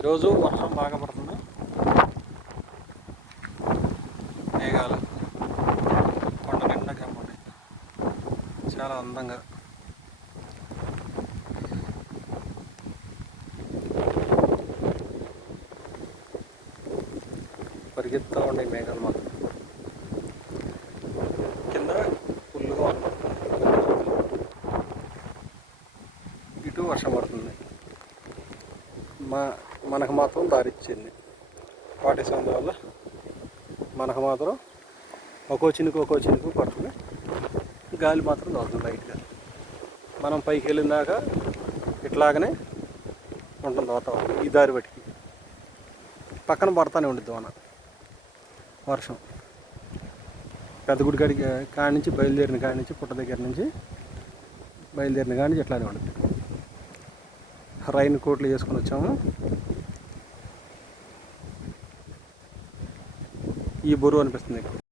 ఈరోజు వర్షం బాగా పడుతుంది. మేఘాలు కొండ నిండా కమ్మడి చాలా అందంగా. పరిగెత్తా ఉండే మేఘాలు మాత్రం. కింద ఫుల్గా ఇటు వర్షం పడుతుంది. మా మనకు మాత్రం దారిచ్చింది. ఇచ్చింది వల్ల మనకు మాత్రం ఒక్కో చినుకు ఒక్కో చినుకు పడుతుంది గాలి మాత్రం తోలుతుంది లైట్గా. మనం పైకి వెళ్ళినాక ఇట్లాగనే ఉంటుంది వాతావరణం ఈ దారి బట్టి. పక్కన పడతానే ఉండిద్ది వాన వర్షం. పెద్ద గుడి కాడికి కాడి నుంచి బయలుదేరిన కాడి నుంచి పుట్ట దగ్గర నుంచి బయలుదేరిన కాడి నుంచి ఇట్లానే ఉంటుంది రైన్ కోట్లు వేసుకొని వచ్చాము. ఈ బరువు అనిపిస్తుంది.